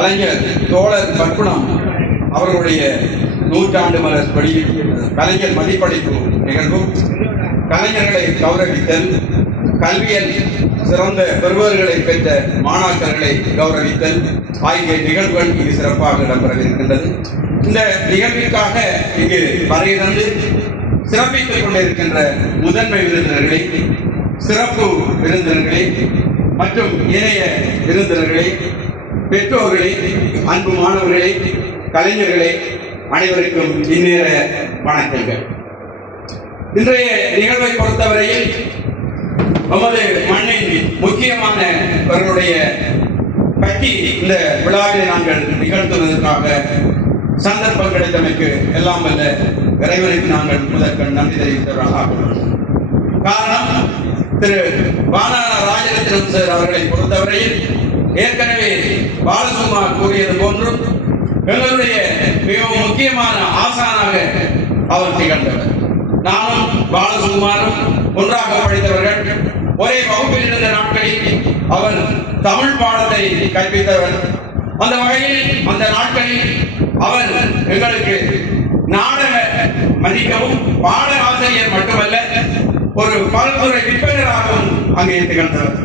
கலைஞர் தோழர் பற்புணம் அவர்களுடைய நூற்றாண்டு மலர் கலைஞர் மதிப்பளிப்பு நிகழ்வும், கலைஞர்களை கௌரவித்தல், கல்வியில் சிறந்த பெறுவர்களை பெற்ற மாணாக்கர்களை கௌரவித்தல் ஆகிய நிகழ்வுகள் இங்கு சிறப்பாக இடம்பெறவிருக்கின்றது. இந்த நிகழ்விற்காக இங்கு வருகிறது சிறப்பித்துக் கொண்டிருக்கின்ற முதன்மை விருந்தினர்களை, சிறப்பு விருந்தினர்களை மற்றும் இணைய விருந்தினர்களை, பெற்றோர்களை, அன்பு மாணவர்களை, கலைஞர்களை அனைவருக்கும் இந்நேர வணக்கங்கள். இன்றைய நிகழ்வை பொறுத்தவரையில் நமது மண்ணின் முக்கியமானவர்களுடைய பற்றி இந்த விழாவை நாங்கள் நிகழ்த்துவதற்காக சந்தர்ப்பம் கிடைத்தமைக்கு எல்லாம் வல்ல இறைவனுக்கு நாங்கள் முதற்கண் நன்றி தெரிவித்தவர்களாக. காரணம், திரு வானான ராஜரத்னம் சார் அவர்களை பொறுத்தவரையில் ஏற்கனவே பாலசுமார் கூறியது போன்றும் எங்களுடைய மிகவும் முக்கியமான ஆசானாக அவர் திகழ்ந்தவர். நானும் பாலசுமாரும் ஒன்றாக படித்தவர்கள். ஒரே வகுப்பில் இருந்த நாட்களில் அவர் தமிழ் பாடத்தை கற்பித்தவர். அந்த வகையில் அந்த நாட்களில் அவர் எங்களுக்கு நாடக மதிக்கவும் பாட ஆசிரியர் மட்டுமல்ல, ஒரு பல்துறை விற்பனராகவும் அங்கே திகழ்ந்தவர்.